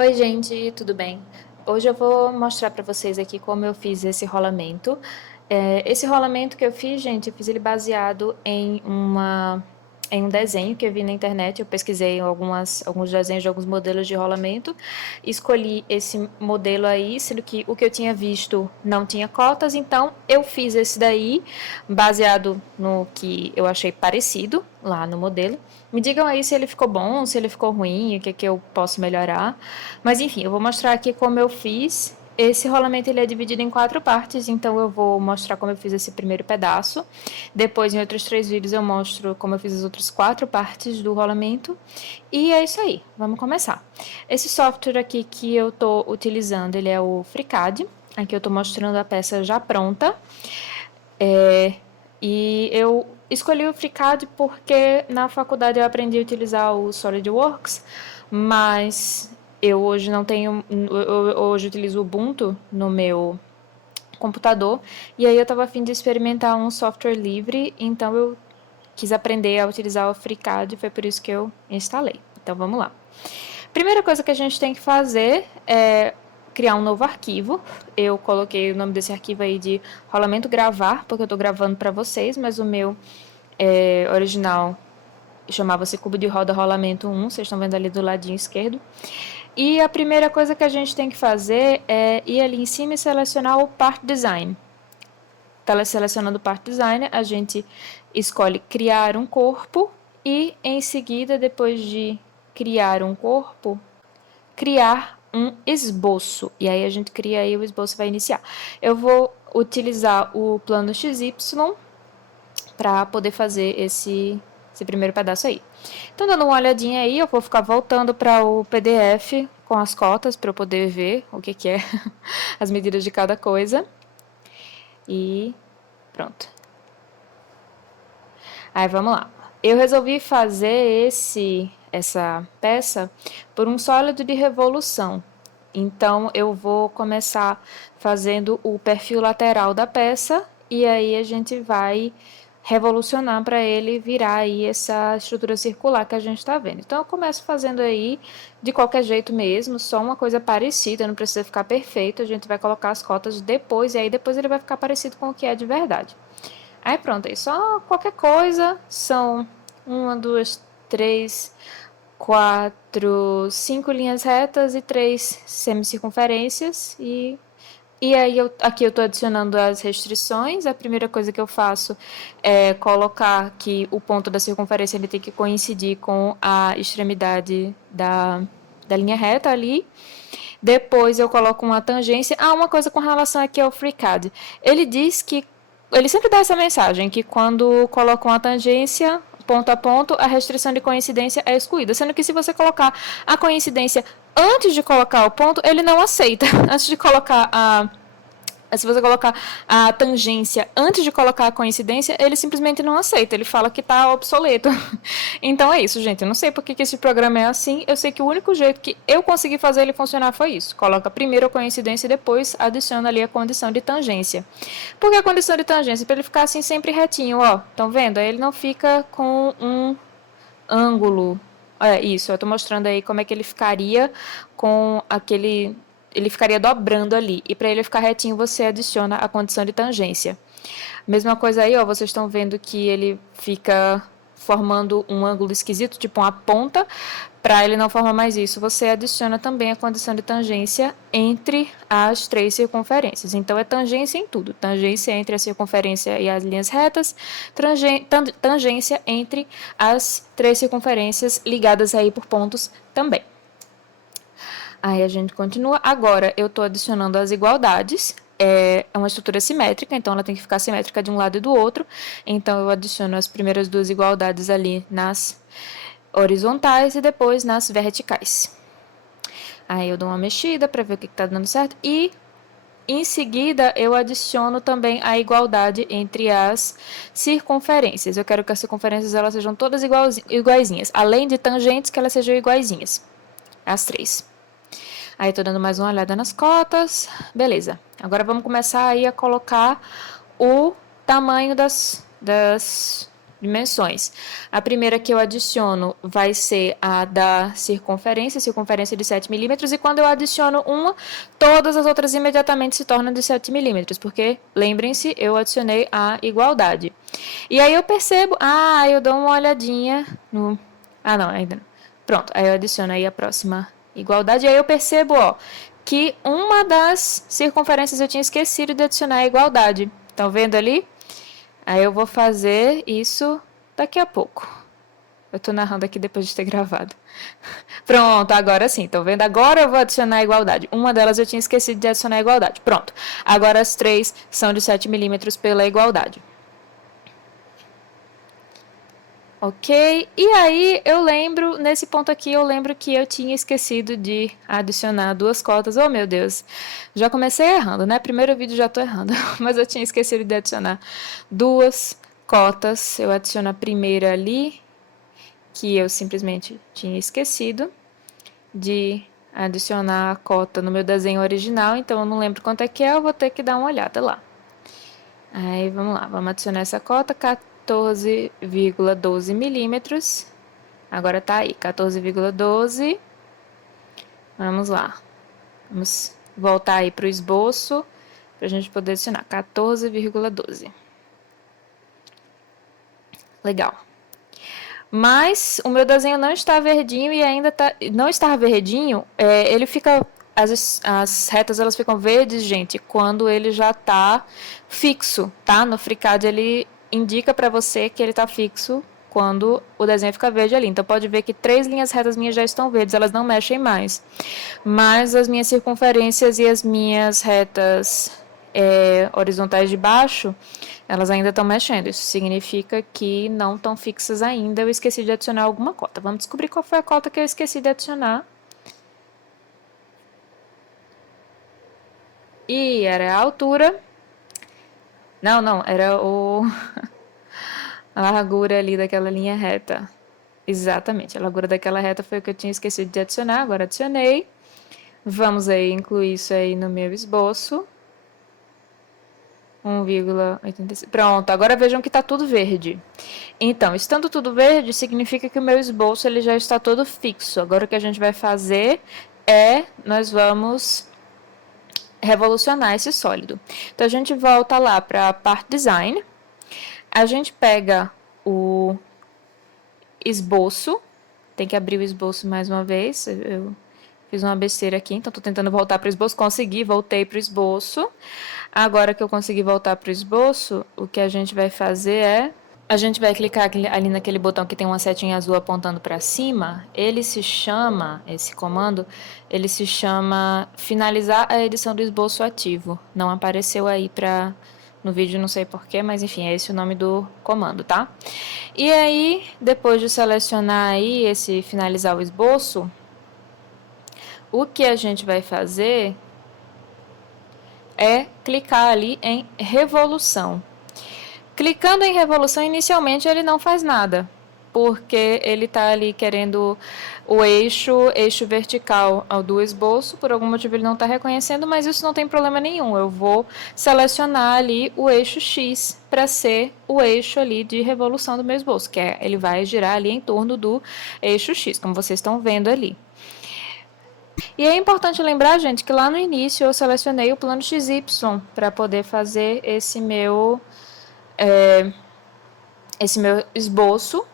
Oi, gente, tudo bem? Hoje eu vou mostrar para vocês aqui como eu fiz esse rolamento. Esse rolamento que eu fiz, gente, eu fiz ele baseado em um desenho que eu vi na internet. Eu pesquisei alguns desenhos de alguns modelos de rolamento, escolhi esse modelo aí, sendo que o que eu tinha visto não tinha cotas, então eu fiz esse daí baseado no que eu achei parecido lá no modelo. Me digam aí se ele ficou bom, se ele ficou ruim, o que é que eu posso melhorar. Mas enfim, eu vou mostrar aqui como eu fiz. Esse rolamento ele é dividido em 4 partes, então eu vou mostrar como eu fiz esse primeiro pedaço. Depois, em outros 3 vídeos, eu mostro como eu fiz as outras 4 partes do rolamento. E é isso aí, vamos começar. Esse software aqui que eu estou utilizando, ele é o FreeCAD. Aqui eu estou mostrando a peça já pronta. E eu escolhi o FreeCAD porque na faculdade eu aprendi a utilizar o SolidWorks, mas eu hoje não tenho, eu hoje utilizo o Ubuntu no meu computador, e aí eu estava a fim de experimentar um software livre, então eu quis aprender a utilizar o FreeCAD, foi por isso que eu instalei. Então vamos lá. Primeira coisa que a gente tem que fazer é criar um novo arquivo. Eu coloquei o nome desse arquivo aí de rolamento gravar, porque eu estou gravando para vocês, mas o meu original chamava-se cubo de roda rolamento 1, vocês estão vendo ali do ladinho esquerdo. E a primeira coisa que a gente tem que fazer é ir ali em cima e selecionar o Part Design. Tá selecionando o Part Design, a gente escolhe criar um corpo e em seguida, depois de criar um corpo, criar um esboço. E aí a gente cria aí o esboço vai iniciar. Eu vou utilizar o plano XY para poder fazer esse primeiro pedaço aí. Então, dando uma olhadinha aí, eu vou ficar voltando para o PDF com as cotas para eu poder ver o que é as medidas de cada coisa. E pronto. Aí vamos lá. Eu resolvi fazer essa peça por um sólido de revolução. Então eu vou começar fazendo o perfil lateral da peça e aí a gente vai revolucionar para ele virar aí essa estrutura circular que a gente está vendo. Então eu começo fazendo aí de qualquer jeito mesmo, só uma coisa parecida, não precisa ficar perfeito, a gente vai colocar as cotas depois e aí depois ele vai ficar parecido com o que é de verdade. Aí pronto, aí só qualquer coisa, são uma, duas, três, quatro, 5 linhas retas e 3 semicircunferências e aí aqui eu estou adicionando as restrições. A primeira coisa que eu faço é colocar que o ponto da circunferência ele tem que coincidir com a extremidade da linha reta ali. Depois eu coloco uma tangência. Ah, uma coisa com relação aqui ao FreeCAD. Ele diz que ele sempre dá essa mensagem que quando coloca uma tangência ponto a ponto, a restrição de coincidência é excluída, sendo que se você colocar a coincidência antes de colocar o ponto, ele não aceita. Antes de colocar se você colocar a tangência antes de colocar a coincidência, ele simplesmente não aceita, ele fala que está obsoleto. Então é isso, gente. Eu não sei por que esse programa é assim, eu sei que o único jeito que eu consegui fazer ele funcionar foi isso. Coloca primeiro a coincidência e depois adiciona ali a condição de tangência. Por que a condição de tangência? Para ele ficar assim sempre retinho, ó. Estão vendo? Aí ele não fica com um ângulo. É isso, eu estou mostrando aí como é que ele ficaria com aquele. Ele ficaria dobrando ali. E para ele ficar retinho, você adiciona a condição de tangência. Mesma coisa aí, ó. Vocês estão vendo que ele fica formando um ângulo esquisito, tipo uma ponta. Para ele não formar mais isso, você adiciona também a condição de tangência entre as 3 circunferências. Então, é tangência em tudo. Tangência entre a circunferência e as linhas retas, tangência entre as 3 circunferências ligadas aí por pontos também. Aí a gente continua. Agora, eu estou adicionando as igualdades. É uma estrutura simétrica, então ela tem que ficar simétrica de um lado e do outro. Então, eu adiciono as primeiras 2 igualdades ali nas horizontais e depois nas verticais. Aí eu dou uma mexida para ver o que está dando certo e em seguida eu adiciono também a igualdade entre as circunferências. Eu quero que as circunferências elas sejam todas iguaizinhas, além de tangentes que elas sejam iguaizinhas, as 3. Aí estou dando mais uma olhada nas cotas, beleza. Agora vamos começar aí a colocar o tamanho das dimensões. A primeira que eu adiciono vai ser a da circunferência de 7 milímetros, e quando eu adiciono uma, todas as outras imediatamente se tornam de 7 milímetros, porque, lembrem-se, eu adicionei a igualdade. E aí eu percebo, eu dou uma olhadinha no... não, ainda não. Pronto, aí eu adiciono aí a próxima igualdade, e aí eu percebo, que uma das circunferências eu tinha esquecido de adicionar a igualdade. Estão vendo ali? Aí eu vou fazer isso daqui a pouco. Eu tô narrando aqui depois de ter gravado. Pronto, agora sim, estão vendo? Agora eu vou adicionar a igualdade. Uma delas eu tinha esquecido de adicionar a igualdade. Pronto. Agora as três são de 7 milímetros pela igualdade. Ok? E aí eu lembro, nesse ponto aqui, eu lembro que eu tinha esquecido de adicionar duas cotas. Oh, meu Deus. Já comecei errando, né? Primeiro vídeo já tô errando. Mas eu tinha esquecido de adicionar duas cotas. Eu adiciono a primeira ali, que eu simplesmente tinha esquecido de adicionar a cota no meu desenho original. Então eu não lembro quanto é que é, eu vou ter que dar uma olhada lá. Aí vamos lá, vamos adicionar essa cota, 14,12 milímetros. Agora tá aí, 14,12. Vamos lá. Vamos voltar aí para o esboço, para a gente poder adicionar 14,12. Legal. Mas o meu desenho não está verdinho e ainda tá, não está verdinho, ele fica... As retas elas ficam verdes, gente, quando ele já está fixo, tá? No FreeCAD ele indica para você que ele está fixo quando o desenho fica verde ali. Então pode ver que 3 linhas retas minhas já estão verdes, elas não mexem mais. Mas as minhas circunferências e as minhas retas horizontais de baixo, elas ainda estão mexendo. Isso significa que não estão fixas ainda. Eu esqueci de adicionar alguma cota. Vamos descobrir qual foi a cota que eu esqueci de adicionar. E era a altura. Não, era a largura ali daquela linha reta. Exatamente, a largura daquela reta foi o que eu tinha esquecido de adicionar, agora adicionei. Vamos aí incluir isso aí no meu esboço. 1,86. Pronto, agora vejam que está tudo verde. Então, estando tudo verde, significa que o meu esboço ele já está todo fixo. Agora o que a gente vai fazer nós vamos revolucionar esse sólido. Então, a gente volta lá para a Part Design. A gente pega o esboço. Tem que abrir o esboço mais uma vez. Eu fiz uma besteira aqui, então estou tentando voltar para o esboço. Consegui, voltei para o esboço. Agora que eu consegui voltar para o esboço, o que a gente vai fazer a gente vai clicar ali naquele botão que tem uma setinha azul apontando para cima. Ele se chama, esse comando, ele se chama finalizar a edição do esboço ativo. Não apareceu aí no vídeo, não sei porquê, mas enfim, é esse o nome do comando, tá? E aí, depois de selecionar aí esse finalizar o esboço, o que a gente vai fazer é clicar ali em revolução. Clicando em revolução, inicialmente ele não faz nada, porque ele está ali querendo o eixo vertical do esboço, por algum motivo ele não está reconhecendo, mas isso não tem problema nenhum. Eu vou selecionar ali o eixo X para ser o eixo ali de revolução do meu esboço, que ele vai girar ali em torno do eixo X, como vocês estão vendo ali. E é importante lembrar, gente, que lá no início eu selecionei o plano XY para poder fazer esse meu esboço,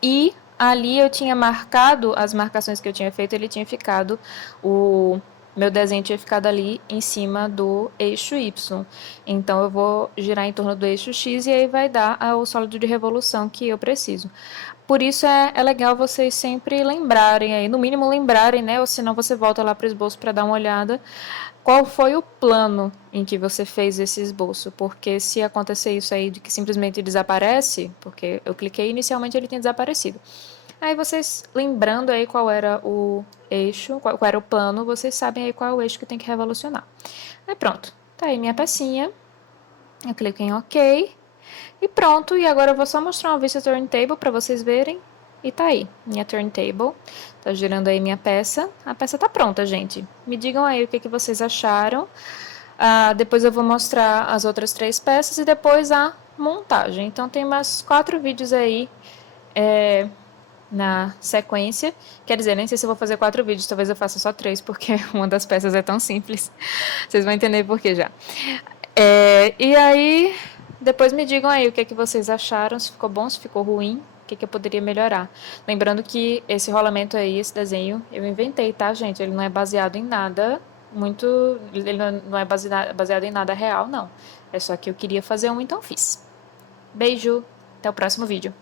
e ali eu tinha marcado as marcações que eu tinha feito, ele tinha ficado, o meu desenho tinha ficado ali em cima do eixo Y. Então eu vou girar em torno do eixo X e aí vai dar o sólido de revolução que eu preciso. Por isso é legal vocês sempre lembrarem aí, no mínimo lembrarem, né? Ou senão você volta lá para o esboço para dar uma olhada. Qual foi o plano em que você fez esse esboço? Porque se acontecer isso aí de que simplesmente desaparece, porque eu cliquei inicialmente ele tinha desaparecido. Aí vocês, lembrando aí qual era o eixo, qual era o plano, vocês sabem aí qual é o eixo que tem que revolucionar. Aí pronto, tá aí minha pecinha. Eu clico em OK. E pronto, e agora eu vou só mostrar uma vista turntable para vocês verem. E tá aí, minha turntable. Tá girando aí minha peça. A peça tá pronta, gente. Me digam aí o que vocês acharam. Depois eu vou mostrar as outras 3 peças e depois a montagem. Então tem mais 4 vídeos aí na sequência. Quer dizer, nem sei se eu vou fazer 4 vídeos, talvez eu faça só 3, porque uma das peças é tão simples. Vocês vão entender por que já. E aí, depois me digam aí o que é que vocês acharam, se ficou bom, se ficou ruim, o que é que eu poderia melhorar. Lembrando que esse rolamento aí, esse desenho, eu inventei, tá, gente? Ele não é baseado em nada muito... Ele não é baseado em nada real, não. É só que eu queria fazer um, então fiz. Beijo, até o próximo vídeo.